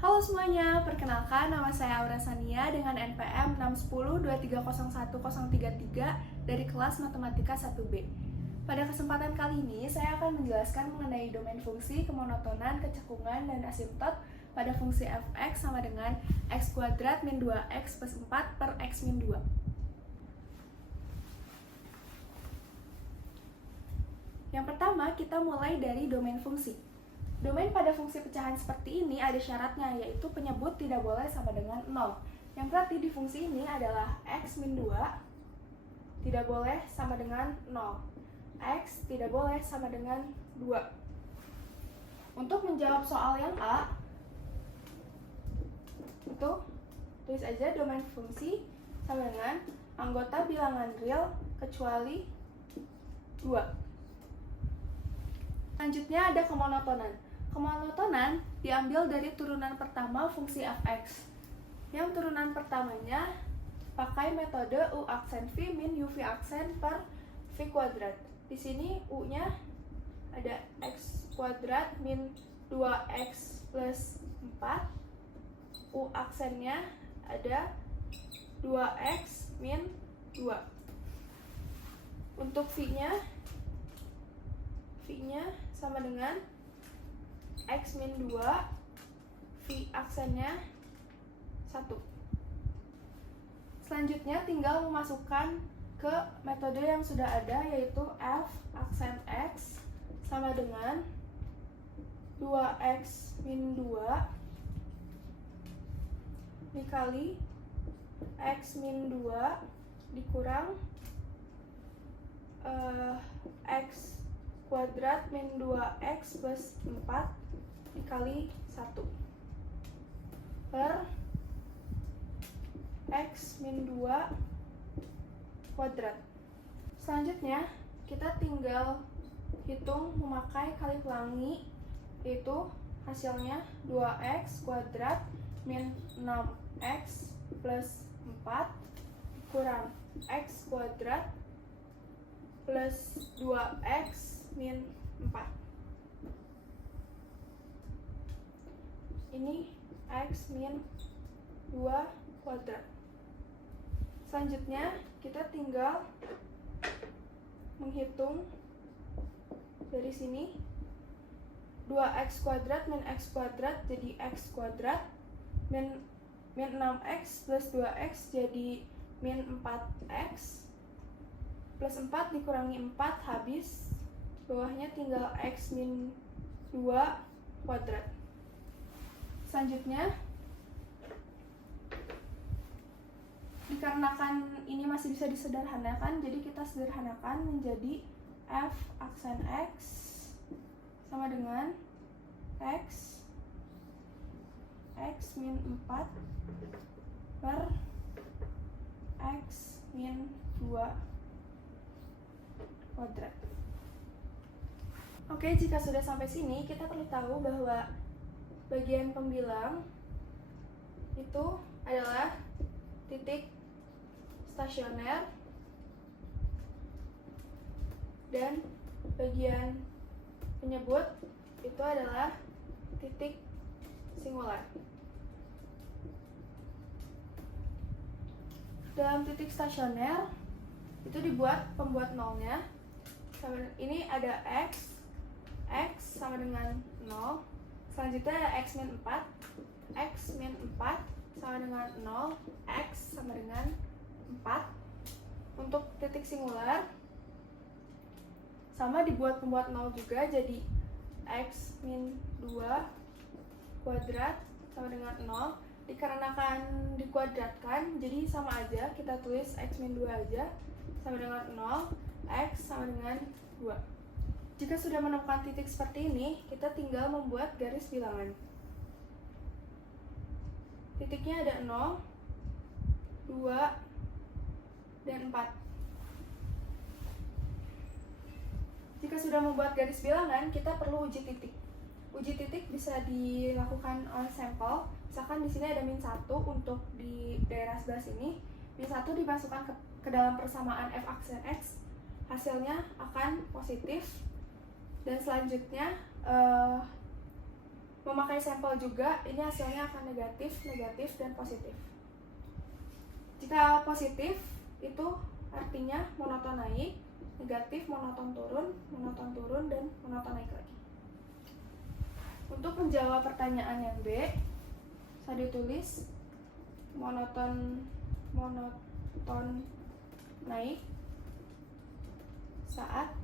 Halo semuanya, perkenalkan nama saya Aura Sania dengan NPM 610230133 dari kelas Matematika 1B. Pada kesempatan kali ini, saya akan menjelaskan mengenai domain fungsi, kemonotonan, kecekungan, dan asimtot pada fungsi fx sama dengan x kuadrat min 2x plus 4 per x min 2. Yang pertama, kita mulai dari domain fungsi. Domain pada fungsi pecahan seperti ini ada syaratnya, yaitu penyebut tidak boleh sama dengan 0. Yang berarti di fungsi ini adalah x min 2 tidak boleh sama dengan 0. X tidak boleh sama dengan 2. Untuk menjawab soal yang A, itu tulis aja domain fungsi sama dengan anggota bilangan real kecuali 2. Selanjutnya ada kemonotonan. Kemonotonan diambil dari turunan pertama fungsi fx. Yang turunan pertamanya pakai metode u aksen v min uv aksen per v kuadrat. Di sini u-nya ada x kuadrat min 2x plus 4. U aksennya ada 2x min 2. Untuk v-nya sama dengan x min 2, v aksennya 1. Selanjutnya tinggal memasukkan ke metode yang sudah ada, yaitu f aksen x sama dengan 2x min 2 dikali x min 2 dikurang x kuadrat min 2x plus 4 dikali 1 per x min 2 kuadrat. Selanjutnya kita tinggal hitung memakai kali pelangi, yaitu hasilnya 2x kuadrat min 6x plus 4 kurang x kuadrat plus 2x min 4. Ini x min 2 kuadrat. Selanjutnya kita tinggal menghitung dari sini 2x kuadrat min x kuadrat jadi x kuadrat min 6x plus 2x jadi min 4x plus 4 dikurangi 4 habis, bawahnya tinggal x min 2 kuadrat. Selanjutnya, dikarenakan ini masih bisa disederhanakan, jadi kita sederhanakan menjadi f aksen x sama dengan x min 4 per x min 2 kuadrat. Oke, jika sudah sampai sini, kita perlu tahu bahwa bagian pembilang itu adalah titik stasioner dan bagian penyebut itu adalah titik singular. Dalam titik stasioner itu dibuat pembuat nolnya. Ini ada x sama dengan 0. Selanjutnya ada x min 4. X min 4 sama dengan 0. X sama dengan 4. Untuk titik singular sama dibuat pembuat 0 juga, jadi x min 2 kuadrat sama dengan 0. Dikarenakan dikuadratkan, jadi sama aja, kita tulis x min 2 aja sama dengan 0. X sama dengan 2. Jika sudah menemukan titik seperti ini, kita tinggal membuat garis bilangan. Titiknya ada 0, 2, dan 4. Jika sudah membuat garis bilangan, kita perlu uji titik. Uji titik bisa dilakukan oleh sampel. Misalkan di sini ada min 1 untuk di daerah sebelah sini. Min 1 dimasukkan ke dalam persamaan f aksen x, hasilnya akan positif. Dan selanjutnya memakai sampel juga, ini hasilnya akan negatif, negatif, dan positif. Jika positif, itu artinya monoton naik, negatif monoton turun, dan monoton naik lagi. Untuk menjawab pertanyaan yang B, saya ditulis monoton naik saat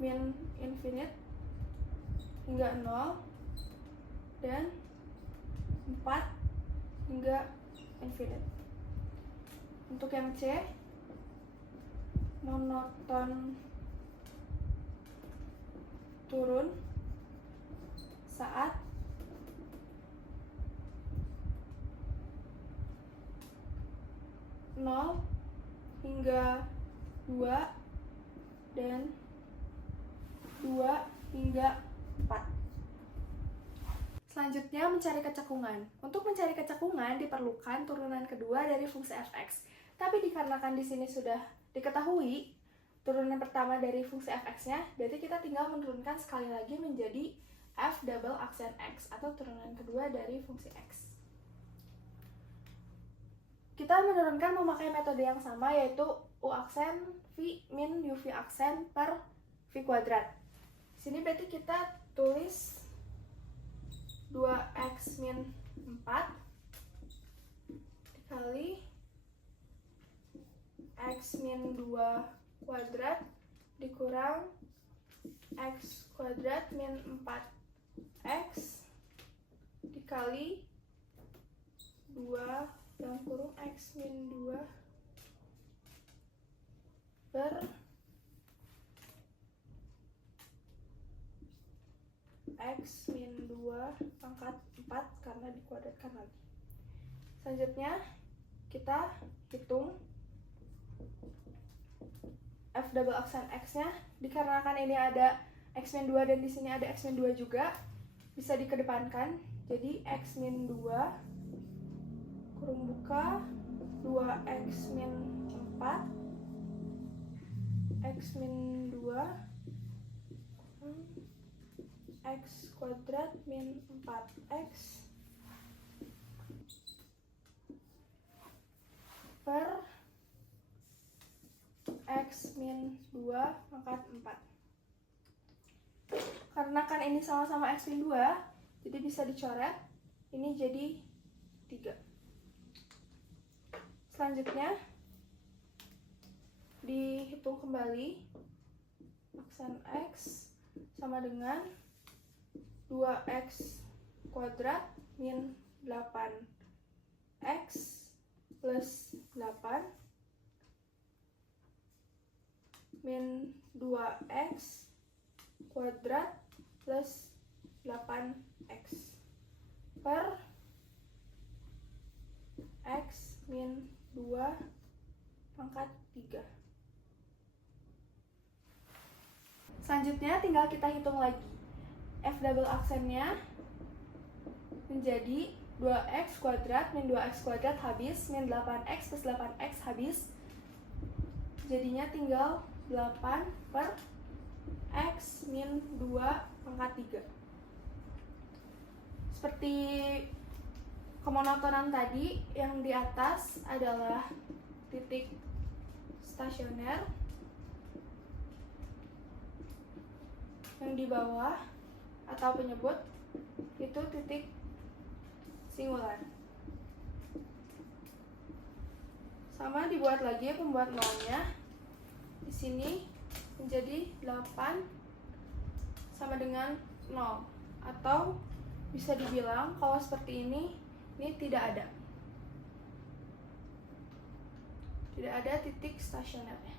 min infinite hingga 0 dan 4 hingga infinite. Untuk yang C, monoton turun saat nol hingga 2 dan 2 hingga 4. Selanjutnya mencari kecekungan. Untuk mencari kecekungan diperlukan turunan kedua dari fungsi fx. Tapi dikarenakan di sini sudah diketahui turunan pertama dari fungsi fx-nya, berarti kita tinggal menurunkan sekali lagi menjadi f double aksen x atau turunan kedua dari fungsi x. Kita menurunkan memakai metode yang sama, yaitu u aksen v min uv aksen per v kuadrat. Di sini berarti kita tulis 2x min 4 dikali x min 2 kuadrat dikurang x kuadrat min 4x dikali 2 dalam kurung x min 2 per x min 2 pangkat 4 karena dikuadratkan lagi. Selanjutnya kita hitung f double aksen x-nya. Dikarenakan ini ada x min 2 dan di sini ada x min 2 juga, bisa dikedepankan. Jadi x min 2 kurung buka 2x min 4 x min 2 x kuadrat min 4x per x min 2 pangkat 4. Karena kan ini sama-sama x min 2, jadi bisa dicoret. Ini jadi 3. Selanjutnya dihitung kembali aksen x sama dengan 2x kuadrat min 8x plus 8 min 2x kuadrat plus 8x per x min 2 pangkat 3. Selanjutnya tinggal kita hitung lagi. F double aksennya menjadi 2x kuadrat min 2x kuadrat habis min 8x plus 8x habis. Jadinya tinggal 8 per x min 2 pangkat 3. Seperti kemonotonan tadi, yang di atas adalah titik stasioner, yang di bawah atau penyebut itu titik singular. Sama dibuat lagi pembuat nolnya. Di sini menjadi 8 sama dengan 0, atau bisa dibilang kalau seperti ini tidak ada. Tidak ada titik stasionernya.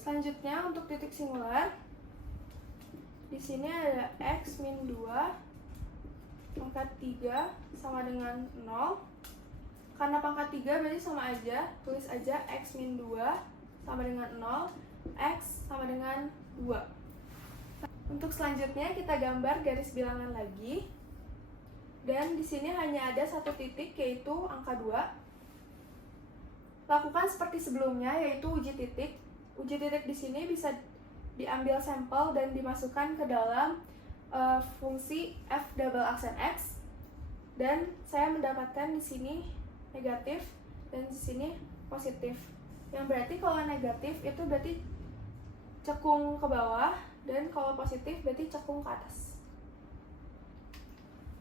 Selanjutnya untuk titik singular, di sini ada x min 2 pangkat 3 sama dengan 0. Karena pangkat 3 berarti sama aja, tulis aja x min 2 sama dengan 0, x sama dengan 2. Untuk selanjutnya kita gambar garis bilangan lagi. Dan di sini hanya ada satu titik, yaitu angka 2. Lakukan seperti sebelumnya, yaitu uji titik. Uji titik di sini bisa diambil sampel dan dimasukkan ke dalam fungsi f double aksen x, dan saya mendapatkan di sini negatif dan di sini positif. Yang berarti kalau negatif itu berarti cekung ke bawah, dan kalau positif berarti cekung ke atas.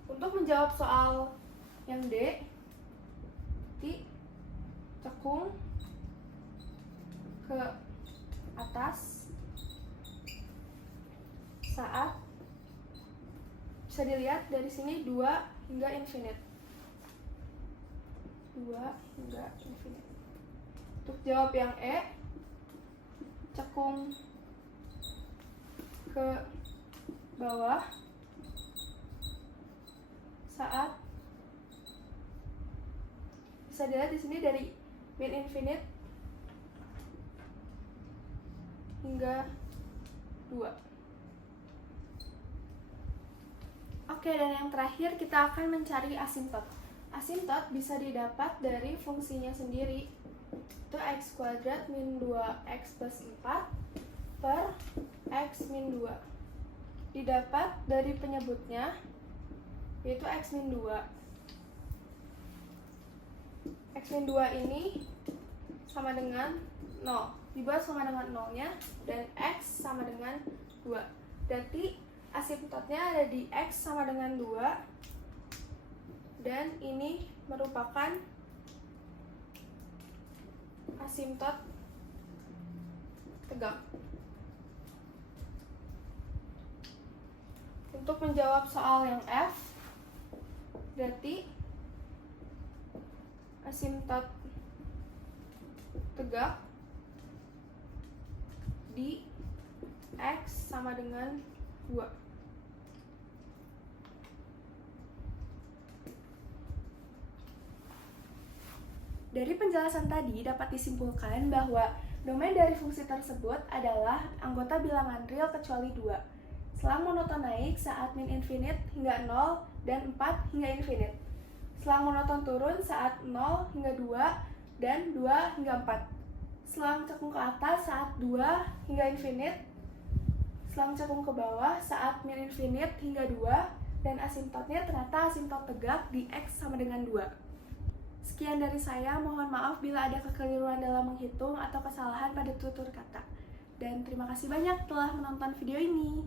Untuk menjawab soal yang D, cekung ke atas saat, bisa dilihat dari sini 2 hingga infinite. 2 hingga infinite. Untuk jawab yang E, cekung ke bawah saat, bisa dilihat di sini dari min infinite hingga 2. Oke, dan yang terakhir kita akan mencari asimtot. Asimtot bisa didapat dari fungsinya sendiri, itu x kuadrat min 2x plus 4 per x min 2. Didapat dari penyebutnya, yaitu x min 2. X min 2 ini sama dengan 0. Dibuat sama dengan 0-nya, dan x sama dengan 2. Berarti asimtotnya ada di x sama dengan 2, dan ini merupakan asimtot tegak. Untuk menjawab soal yang F, berarti asimtot tegak di x sama dengan 2. Dari penjelasan tadi dapat disimpulkan bahwa domain dari fungsi tersebut adalah anggota bilangan real kecuali 2. Selang monoton naik saat min infinite hingga 0 dan 4 hingga infinite. Selang monoton turun saat 0 hingga 2 dan 2 hingga 4. Selang cekung ke atas saat 2 hingga infinite. Selang cekung ke bawah saat min infinite hingga 2, dan asimtotnya ternyata asimtot tegak di x sama dengan 2. Sekian dari saya, mohon maaf bila ada kekeliruan dalam menghitung atau kesalahan pada tutur kata. Dan terima kasih banyak telah menonton video ini.